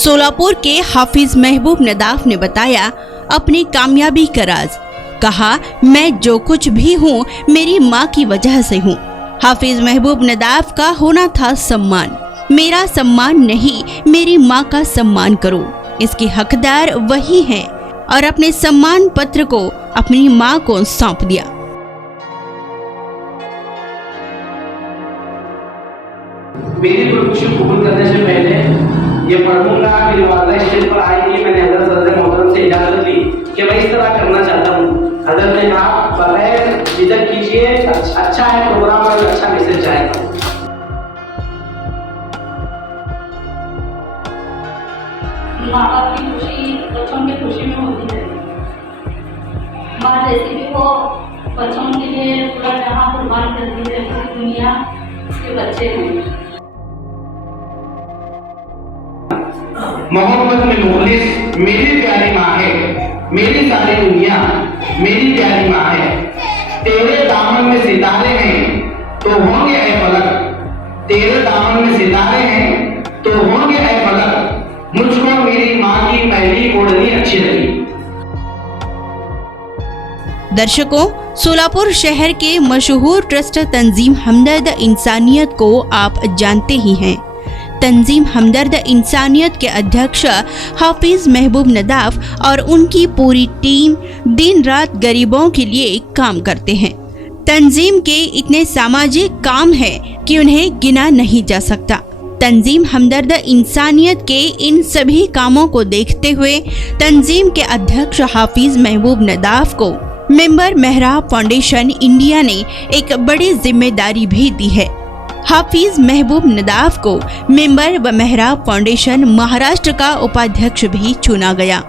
सोलापुर के हाफिज महबूब नदाफ ने बताया अपनी कामयाबी का राज। कहा, मैं जो कुछ भी हूँ मेरी माँ की वजह से हूँ। हाफिज महबूब नदाफ का होना था सम्मान। मेरा सम्मान नहीं, मेरी माँ का सम्मान करो। इसकी हकदार वही है और अपने सम्मान पत्र को अपनी माँ को सौंप दिया। मेरी प्रोडक्शन कबूल करने से पहले ये पढ़ूंगा, मेरी वालदा स्टेज पर आएगी, मैंने हजरत मोहतरम से इजाजत ली कि मैं इस तरह करना चाहता हूँ। हजरत ने कहा, बगैर झिझक कीजिए, अच्छा है प्रोग्राम और अच्छा मैसेज जाएगा। माँ बाप की खुशी बच्चों की खुशी में होती है। माँ जैसी भी वो बच्चों के लिए पूरा जहाँ कुर्बान करती है, पूरी दुनिया उसके बच्चे हैं। मोहब्बत में मुखलिस मेरी प्यारी माँ है, मेरी सारी दुनिया मेरी प्यारी माँ है। तेरे दामन में सितारे हैं तो होंगे ऐ फलक, तेरे दामन में सितारे हैं तो होंगे ऐ फलक। मुझको मेरी माँ की पहली ओढ़नी अच्छी लगी। दर्शकों, सोलापुर शहर के मशहूर ट्रस्ट तंजीम हमदर्द इंसानियत को आप जानते ही हैं। तंजीम हमदर्द इंसानियत के अध्यक्ष हाफिज महबूब नदाफ और उनकी पूरी टीम दिन रात गरीबों के लिए काम करते हैं। तंजीम के इतने सामाजिक काम हैं कि उन्हें गिना नहीं जा सकता। तंजीम हमदर्द इंसानियत के इन सभी कामों को देखते हुए तंजीम के अध्यक्ष हाफिज महबूब नदाफ को मेंबर मेहराब फाउंडेशन इंडिया ने एक बड़ी जिम्मेदारी भी दी है। हाफिज महबूब नदाफ को मेंबर व मेहराब फाउंडेशन महाराष्ट्र का उपाध्यक्ष भी चुना गया।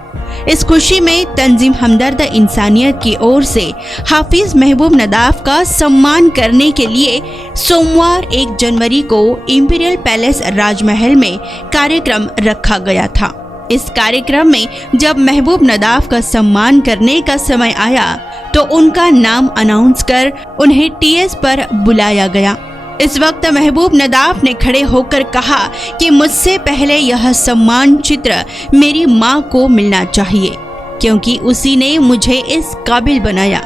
इस खुशी में तंजीम हमदर्द इंसानियत की ओर से हाफिज महबूब नदाफ का सम्मान करने के लिए सोमवार 1 जनवरी को इंपीरियल पैलेस राजमहल में कार्यक्रम रखा गया था। इस कार्यक्रम में जब महबूब नदाफ का सम्मान करने का समय आया तो उनका नाम अनाउंस कर उन्हें टीएस पर बुलाया गया। इस वक्त महबूब नदाफ ने खड़े होकर कहा कि मुझसे पहले यह सम्मान चित्र मेरी माँ को मिलना चाहिए, क्योंकि उसी ने मुझे इस काबिल बनाया।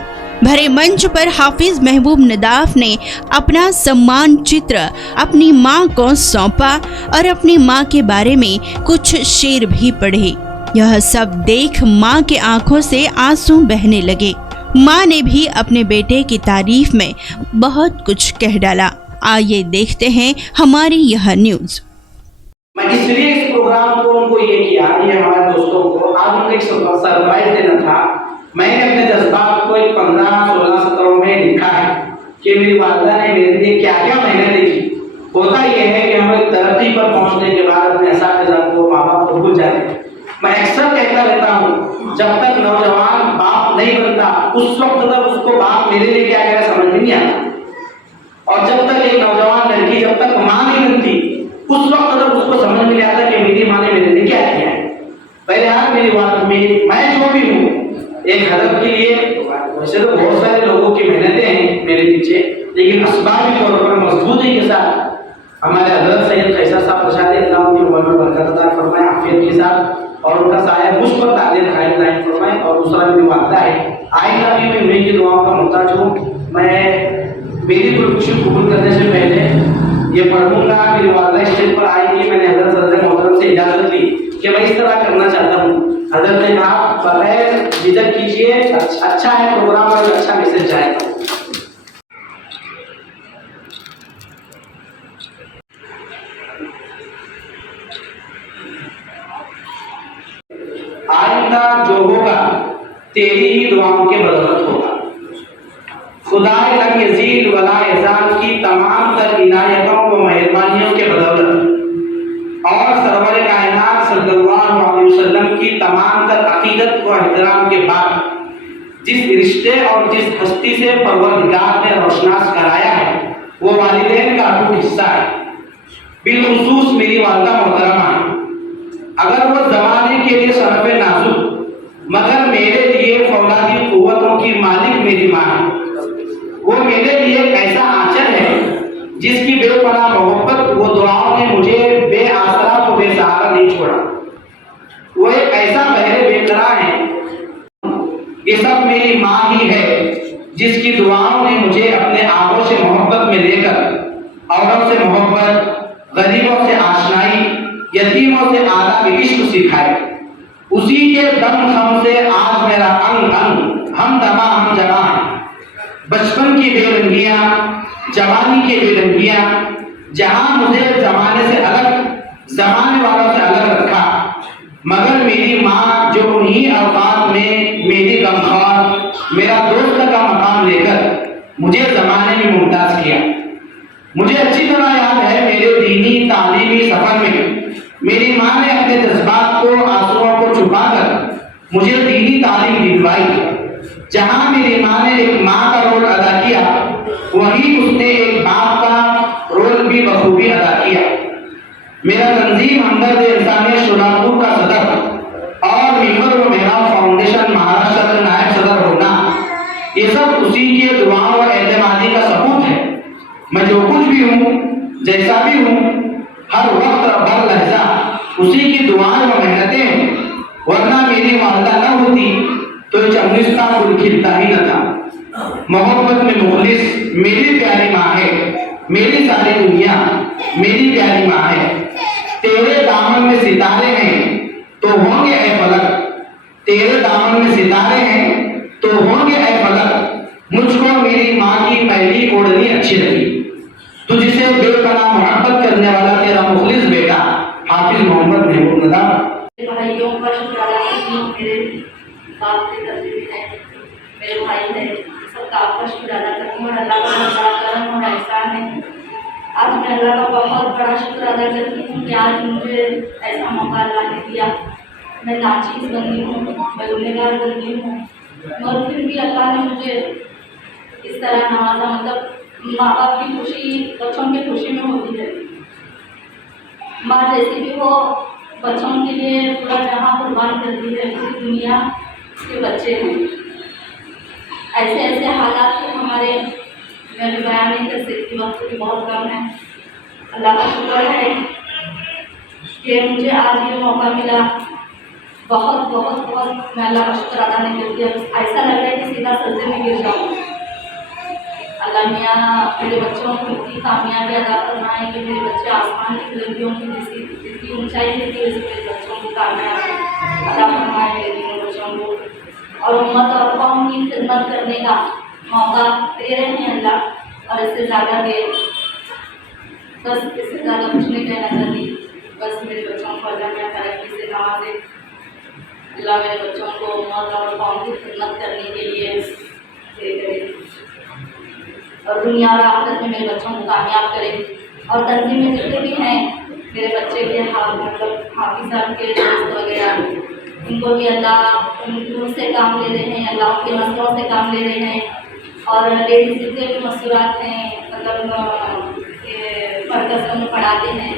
भरे मंच पर हाफिज महबूब नदाफ ने अपना सम्मान चित्र अपनी माँ को सौंपा और अपनी माँ के बारे में कुछ शेर भी पढ़े। यह सब देख माँ के आंखों से आंसू बहने लगे। माँ ने भी अपने बेटे की तारीफ में बहुत कुछ कह डाला। आइए देखते हैं हमारी यह न्यूज। मैं इसलिए इस प्रोग्राम को उनको ये किया, ये हमारे दोस्तों को आज उनको एक सरप्राइज देना था। मैंने अपने जज्बात को 15, 16 सत्रों में लिखा है कि मेरी वालदा ने मेरे लिए क्या क्या मेहनत की। होता यह है कि हम एक तरक्की पर पहुंचने के बाद अपने असातिज़ा को, माँ बाप को भूल जाते हैं। मैं अक्सर कहता रहता हूँ, जब तक नौजवान बाप नहीं बनता उस वक्त तक उसको बाप मेरे लिए क्या कह समझ नहीं आता। और जब तक एक नौजवान लड़की जब तक माँ नहीं बनती उस वक्त तक उसको समझ नहीं आता कि मेरी माँ ने मेरे लिए क्या किया है। पहले यार मैं जो भी हूँ एक हदफ के लिए, वैसे तो बहुत सारे लोगों की मेहनतें हैं मेरे पीछे, लेकिन असबाबी तौर पर मजबूती के साथ हमारे हजरत सैयद कैसर साहब प्रसाद अल्लाह उनकी उम्र में बरकत अता फरमाए, आफियत के साथ, और उनका साया मुझ पर ताज़िर कायम दायम फरमाए। और दूसरा मेरी वालदा है, आइंदा भी मैं उन्हीं की दुआओं का मोहताज हूँ। मैं मेरी प्रोडक्शन कबूल करने से पहले ये पढ़ूंगा, मेरी वालदा स्टेज पर आएगी, मैंने हजरत मोहतरम से इजाजत ली कि मैं इस तरह करना चाहता हूँ। हजरत ने कहा, बगैर झिझक कीजिए, अच्छा है प्रोग्राम और अच्छा मैसेज जाएगा। आइंदा जो होगा तेरी ही दुआओं के बदौलत होगा। खुदाए लम यजीद वला यज़ाल की तमाम तर इनायतों व मेहरबानियों के बदौलत और सरवर कायनात सल्लल्लाहु अलैहि वसल्लम की तमाम तर अकीदत व एहतराम के बाद जिस रिश्ते और जिस हस्ती से परवरदिगार ने रोशनास कराया है वो वालिदैन का अटूट हिस्सा है। बिलखुसूस मेरी वालदा मोहतरमा है। अगर वो ज़माने के लिए सरफ़े नाजुक मगर मेरे लिए फौलादी कुव्वतों की मालिक मेरी माँ है। वो मेरे लिए ऐसा आंचल है जिसकी बेपनाह मोहब्बत वो दुआओं ने मुझे बेआसरा व बेसहारा नहीं छोड़ा। वो एक ऐसा बहरे बेकरार है। ये सब मेरी माँ ही है, जिसकी दुआओं ने मुझे अपने आगों से मोहब्बत में लेकर औरों से मोहब्बत, गरीबों से आशनाई, यतीमों से आदाब इश्क सिखाए। उसी के दम खम से आज मेरा अंग अंग हम दमा हम जमा है। बचपन की बेरंगियां, जवानी की बेरंगियां, जहां मुझे जमाने से अलग, जमाने वालों से अलग रखा, मगर मेरी माँ जो उन्हीं औकात में मेरी गमख्वार, मेरा दोस्त का मकाम लेकर मुझे जमाने में मुमताज किया। मुझे अच्छी तरह याद है मेरे दीनी तालीमी सफर में मेरी माँ ने अपने जज्बात को, आंसुओं को छुपाकर मुझे दीनी तालीम दिलवाई। जहाँ मेरी माँ ने एक माँ का रोल अदा किया, वहीं उसने एक बाप का रोल भी बखूबी अदा किया। मेरा तंजीम हमदर्द इंसानियत शोलापुर का सदर और मिंबर व मेहराब फाउंडेशन महाराष्ट्र का नायब सदर होना, ये सब उसी के दुआओं और एतमादी का सबूत है। मैं जो कुछ भी हूँ, जैसा भी हूँ, हर वक्त और हर लहजा उसी की दुआएं व मेहनतें हैं। वरना मेरी वालदा न होती तो चमनिस्ता फूल खिलता ही न था। मोहब्बत में मुखलिस मेरी प्यारी माँ है, मेरी सारी दुनिया मेरी प्यारी माँ है। तेरे दामन में सितारे हैं तो होंगे ऐ फलक, तेरे दामन में सितारे हैं तो होंगे ऐ फलक। मुझको मेरी माँ की पहली ओढ़नी अच्छी लगी। तुझसे बेपनाह मोहब्बत करने वाला तेरा मुखलिस बेटा हाफिज मोहम्मद महबूब नदाम। भाइयों का शुक्र अदा करती हूँ, मेरे बाप के तस्वीर है, मेरे भाई है, सबका आपका शुक्र अदा करती हूँ। अल्लाह का बड़ा करम और एहसान है। आज मैं अल्लाह का बहुत बड़ा शुक्र अदा करती हूँ कि आज मुझे ऐसा मौका अल्लाह ने दिया। मैं नाचीज़ बनी हूँ, मैं गुनहगार बनी हूँ, मगर फिर भी अल्लाह ने मुझे इस तरह नवाजा। मतलब माँ बाप की खुशी बच्चों की खुशी में होती है। माँ जैसी भी हो, बच्चों के लिए पूरा जहाँ कुर्बान करती है, पूरी दुनिया के बच्चे हैं। ऐसे ऐसे हालात तो हमारे, मैं भी बयान नहीं कर सकती, वक्त भी बहुत कम है। अल्लाह का शुक्र है कि मुझे आज ये मौका मिला। बहुत बहुत बहुत मैं अल्लाह का शुक्र अदा नहीं करती। ऐसा लग रहा है कि सीधा सजदे में गिर जाऊँ। अल्लाह मियाँ मेरे बच्चों को इतनी कामयाबी अदा फरमाए कि मेरे बच्चे आसमान की बुलंदियों की जितनी ऊंचाई देती है, मेरे बच्चों को कामयाबी अदा फरमाए, मेरे तीनों बच्चों को। और उम्मत और कौम की खिदमत करने का मौका दे रहे हैं अल्लाह, और इससे ज़्यादा दे। बस इससे ज़्यादा कुछ नहीं कहना चाहती। बस मेरे बच्चों को अल्लाह मियाँ तरक्की से नवाजे। अल्लाह मेरे बच्चों को उम्मत और कौम की खिदमत करने के लिए दे करे, और दुनिया और आखिरत में मेरे बच्चों को कामयाब करें। और तंजीम में जितने भी हैं मेरे बच्चे के मतलब हाफिज साहब के दोस्त वगैरह, उनको भी अल्लाह उनसे काम ले रहे हैं, अल्लाह उनके मसलों से काम ले रहे हैं। और लेडीज जितने भी मसूरात हैं, मतलब मरकज़ में पढ़ाते हैं,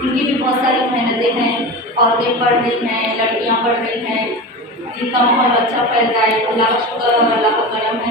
उनकी भी बहुत सारी मेहनतें हैं। औरतें पढ़ रही हैं, लड़कियाँ पढ़ रही हैं, जिनका माहौल अच्छा फैल जाए। अल्लाह का शुक्र और अल्लाह का करम है।